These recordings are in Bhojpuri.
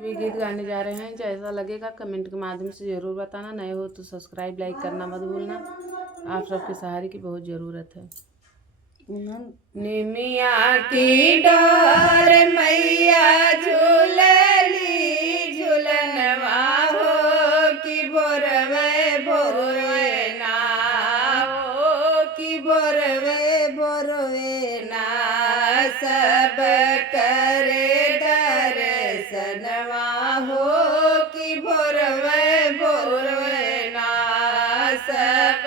भी गीत गाने जा रहे हैं। जैसा लगेगा कमेंट के माध्यम से ज़रूर बताना। नए हो तो सब्सक्राइब लाइक करना मत भूलना। आप सबके सहारे की बहुत ज़रूरत है। निमिया की डोर मैया झूलली झूलनवा हो कि बोरवे बोरवे ना हो कि बोरवे बोरवे ना सब करे दर्शनवा हो कि बोरवे बोरवे ना सब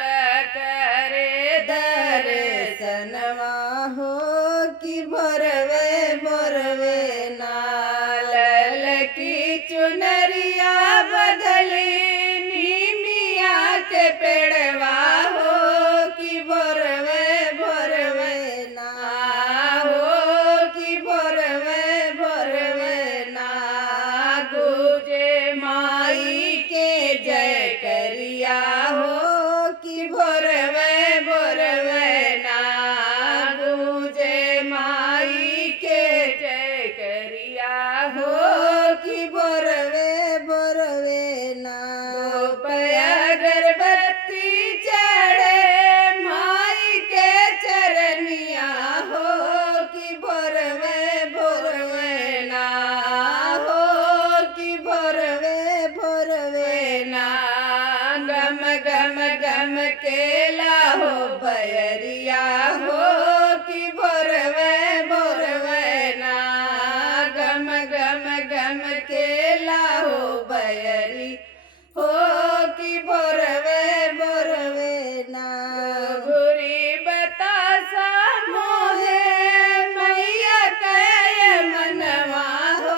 करे दर्शनवा हो कि बोरवे बोरवे ना ललकी चुनरिया बदली निमिया के पेड़वा हो कि बोरवे बोरवे ना हो कि बोरवे बोरवे ना गुजे माई के जय करिया हो कि बोरवे बोरवे ना गुजे माई के जय करिया हो कि बोरवे बोरवे ना अगरबत्ती चढ़े माई के चरनिया हो कि बोरवे बोरवे ना हो कि बोरवे बोरवे ना गम गम गम केला हो बयरिया हो कि बोरवे बोरवे ना गम गम गम केला हो बयरी हो कि बोरवे बोरवे ना घुरी बतासा मोहे मैया कय मनवा हो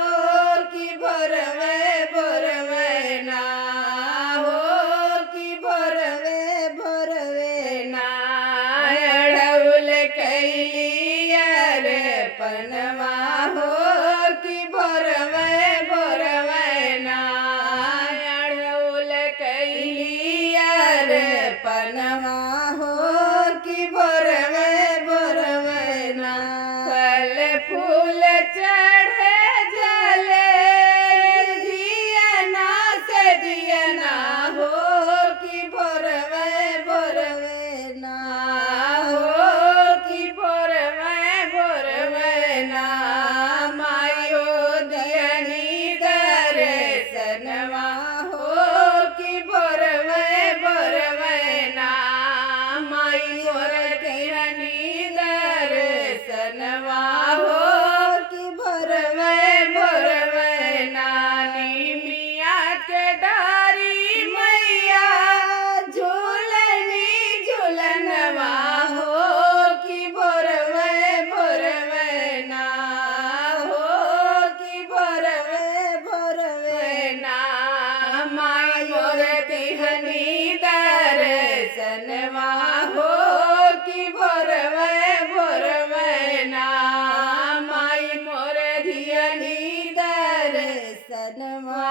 कि बोरवे बोरवे ना हो कि बोरवे बोरवे ना अड़उल कैली पनवा हो कि बोरवे बोरवे ना अड़उल कैली पनवा हो कि बोरवे बोरवे ना फल फूल चढ़े जले दियना से दियना हो कि बोरवे बोरवे ना हो कि बोरवे बोरवे ना मायो दियनी दर्शनवा हो कि बोरवे बोरवे ना माई मोर दियनी दर्शनवा हो कि बोरवे बोरवे ना निमिया के डारी मैया झूलनी झूलनवा हो कि बोरवे बोरवे ना हो कि बोरवे बोरवे ना माई मोर दिहनी दर्शनवा हो कि बोरवे बोरवे ना माई मोर दिहनी दर्शनवा